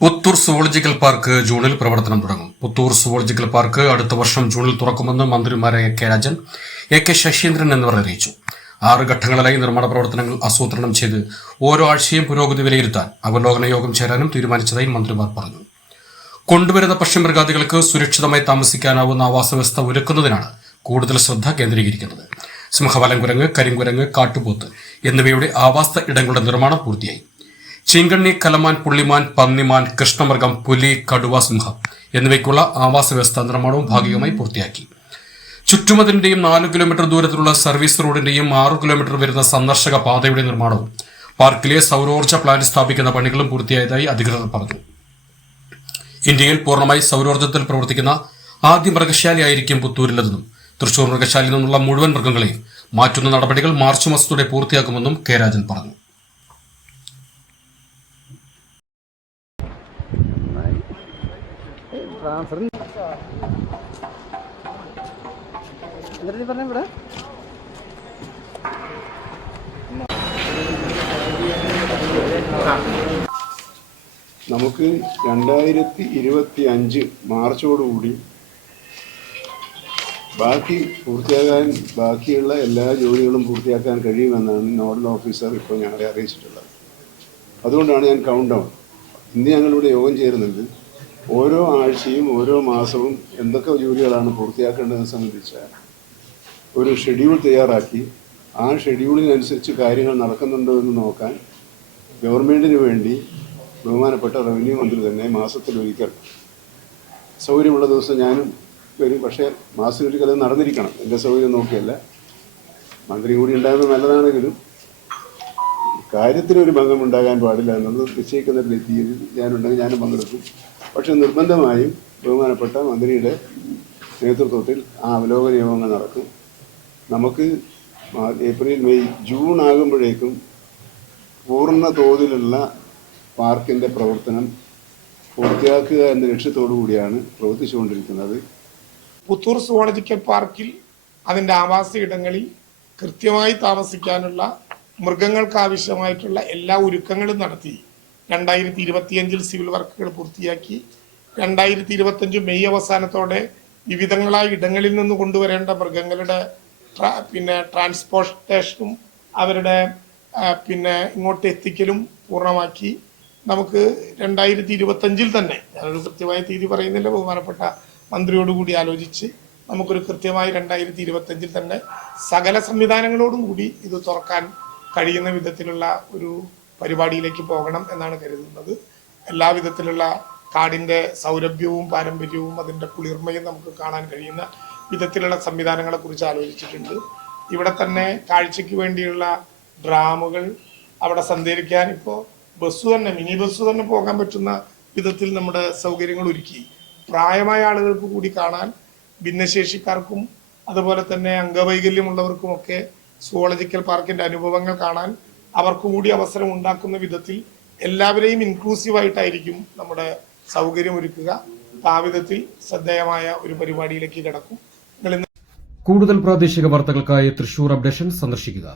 Puthur zoological park ജൂണിൽ പ്രവർത്തനം തുടങ്ങും. പുത്തൂർ സുവോളജിക്കൽ പാർക്ക് അടുത്ത വർഷം ജൂണിൽ തുറക്കുമെന്ന് മന്ത്രിമാരായ കെ രാജൻ, എ.കെ. ശശീന്ദ്രൻ എന്നിവർ അറിയിച്ചു. 6 ഘട്ടങ്ങളിലായി നിർമ്മാണ പ്രവർത്തനങ്ങൾ ആസൂത്രണം ചെയ്ത് ഓരോ ആഴ്ചയും പുരോഗതി വിലയിരുത്താൻ അവലോകന യോഗം ചേരാനും തീരുമാനിച്ചതായി മന്ത്രിമാർ പറഞ്ഞു. കൊണ്ടുവരുന്ന പക്ഷിമൃഗാദികൾക്ക് സുരക്ഷിതമായി താമസിക്കാനാവുന്ന ആവാസവ്യവസ്ഥ ഒരുക്കുന്നതിനാണ് കൂടുതൽ ശ്രദ്ധ കേന്ദ്രീകരിക്കുന്നത്. സിംഹവാലൻകുരങ്ങ്, കരിങ്കുരങ്ങ്, കാട്ടുപോത്ത് എന്നിവയുടെ ആവാസ ഇടങ്ങളുടെ നിർമ്മാണം പൂർത്തിയായി. ചീങ്കണ്ണി, കലമാൻ, പുള്ളിമാൻ, പന്നിമാൻ, കൃഷ്ണമൃഗം, പുലി, കടുവ, സിംഹം എന്നിവയ്ക്കുള്ള ആവാസ വ്യവസ്ഥാ നിർമ്മാണവും ഭാഗികമായി പൂർത്തിയാക്കി. ചുറ്റുമതിന്റെയും 4 കിലോമീറ്റർ ദൂരത്തിലുള്ള സർവീസ് റോഡിന്റെയും 6 കിലോമീറ്റർ വരുന്ന സന്ദർശക പാതയുടെ നിർമ്മാണവും പാർക്കിലെ സൗരോർജ്ജ പ്ലാന്റ് സ്ഥാപിക്കുന്ന പണികളും പൂർത്തിയായതായി അധികൃതർ പറഞ്ഞു. ഇന്ത്യയിൽ പൂർണ്ണമായി സൗരോർജ്ജത്തിൽ പ്രവർത്തിക്കുന്ന ആദ്യ മൃഗശാലയായിരിക്കും പുത്തൂരിലെന്നും തൃശൂർ മൃഗശാലയിൽ നിന്നുള്ള മുഴുവൻ മൃഗങ്ങളെയും മാറ്റുന്ന നടപടികൾ മാർച്ച് മാസത്തോടെ പൂർത്തിയാക്കുമെന്നും കെ രാജൻ പറഞ്ഞു. നമുക്ക് 2025 മാർച്ചോടുകൂടി ബാക്കിയുള്ള എല്ലാ ജോലികളും പൂർത്തിയാക്കാൻ കഴിയുമെന്നാണ് നോഡൽ ഓഫീസർ ഇപ്പോൾ ഞങ്ങളെ അറിയിച്ചിട്ടുള്ളത്. അതുകൊണ്ടാണ് ഞാൻ കൗണ്ട് ഡൗൺ. ഇന്ന് ഞങ്ങളിവിടെ യോഗം ചേരുന്നുണ്ട്. ഓരോ ആഴ്ചയും ഓരോ മാസവും എന്തൊക്കെ ജോലികളാണ് പൂർത്തിയാക്കേണ്ടതെന്ന് സംബന്ധിച്ച ഒരു ഷെഡ്യൂൾ തയ്യാറാക്കി ആ ഷെഡ്യൂളിനനുസരിച്ച് കാര്യങ്ങൾ നടക്കുന്നുണ്ടോ എന്ന് നോക്കാൻ ഗവൺമെൻറ്റിന് വേണ്ടി ബഹുമാനപ്പെട്ട റവന്യൂ മന്ത്രി തന്നെ മാസത്തിലൊരിക്കൽ സൗകര്യമുള്ള ദിവസം ഞാനും വരും. പക്ഷേ മാസത്തിലൊരിക്കൽ അത് നടന്നിരിക്കണം. എൻ്റെ സൗകര്യം നോക്കിയല്ല, മന്ത്രി കൂടി ഉണ്ടാകുന്നത് നല്ലതാണെങ്കിലും കാര്യത്തിനൊരു ഭംഗം ഉണ്ടാകാൻ പാടില്ല എന്നുള്ളത് നിശ്ചയിക്കുന്ന രീതിയിൽ ഞാനുണ്ടെങ്കിൽ ഞാനും പങ്കെടുക്കും. പക്ഷെ നിർബന്ധമായും ബഹുമാനപ്പെട്ട മന്ത്രിയുടെ നേതൃത്വത്തിൽ ആ അവലോകന യോഗങ്ങൾ നടക്കും. നമുക്ക് ഏപ്രിൽ, മെയ്, ജൂൺ ആകുമ്പോഴേക്കും പൂർണ്ണ തോതിലുള്ള പാർക്കിൻ്റെ പ്രവർത്തനം പൂർത്തിയാക്കുക എന്ന ലക്ഷ്യത്തോടു കൂടിയാണ് പ്രവർത്തിച്ചുകൊണ്ടിരിക്കുന്നത്. പുത്തൂർ സുവോളജിക്കൽ പാർക്കിൽ അതിൻ്റെ ആവാസ ഇടങ്ങളിൽ കൃത്യമായി താമസിക്കാനുള്ള മൃഗങ്ങൾക്ക് ആവശ്യമായിട്ടുള്ള എല്ലാ ഒരുക്കങ്ങളും നടത്തി 2025 സിവിൽ വർക്കുകൾ പൂർത്തിയാക്കി 2025 മെയ് അവസാനത്തോടെ വിവിധങ്ങളായ ഇടങ്ങളിൽ നിന്ന് കൊണ്ടുവരേണ്ട മൃഗങ്ങളുടെ ട്രാൻസ്പോർട്ടേഷനും അവരുടെ ഇങ്ങോട്ട് എത്തിക്കലും പൂർണ്ണമാക്കി നമുക്ക് 2025 തന്നെ, ഞാനൊരു കൃത്യമായ തീയതി പറയുന്നില്ല, ബഹുമാനപ്പെട്ട മന്ത്രിയോടുകൂടി ആലോചിച്ച് നമുക്കൊരു കൃത്യമായി 2025 തന്നെ സകല സംവിധാനങ്ങളോടും കൂടി ഇത് തുറക്കാൻ കഴിയുന്ന വിധത്തിലുള്ള ഒരു പരിപാടിയിലേക്ക് പോകണം എന്നാണ് കരുതുന്നത്. എല്ലാ വിധത്തിലുള്ള കാടിൻ്റെ സൗരഭ്യവും പാരമ്പര്യവും അതിൻ്റെ കുളിർമയും നമുക്ക് കാണാൻ കഴിയുന്ന വിധത്തിലുള്ള സംവിധാനങ്ങളെ കുറിച്ച് ആലോചിച്ചിട്ടുണ്ട്. ഇവിടെ തന്നെ കാഴ്ചയ്ക്ക് വേണ്ടിയുള്ള ഡ്രാമുകൾ, അവിടെ സഞ്ചരിക്കാൻ ഇപ്പോൾ മിനി ബസ് തന്നെ പോകാൻ പറ്റുന്ന വിധത്തിൽ നമ്മുടെ സൗകര്യങ്ങൾ ഒരുക്കി. പ്രായമായ ആളുകൾക്ക് കൂടി കാണാൻ, ഭിന്നശേഷിക്കാർക്കും അതുപോലെ തന്നെ അംഗവൈകല്യമുള്ളവർക്കുമൊക്കെ സുവോളജിക്കൽ പാർക്കിന്റെ അനുഭവങ്ങൾ കാണാൻ അവർക്കും കൂടി അവസരം ഉണ്ടാക്കുന്ന വിധത്തിൽ എല്ലാവരെയും ഇൻക്ലൂസീവായിട്ടായിരിക്കും നമ്മുടെ സൗകര്യം ഒരുക്കുക. ആ വിധത്തിൽ ശ്രദ്ധേയമായ ഒരു പരിപാടിയിലേക്ക് കിടക്കും. കൂടുതൽ പ്രാദേശിക വാർത്തകൾക്കായി തൃശൂർ അപ്ഡേഷൻ സന്ദർശിക്കുക.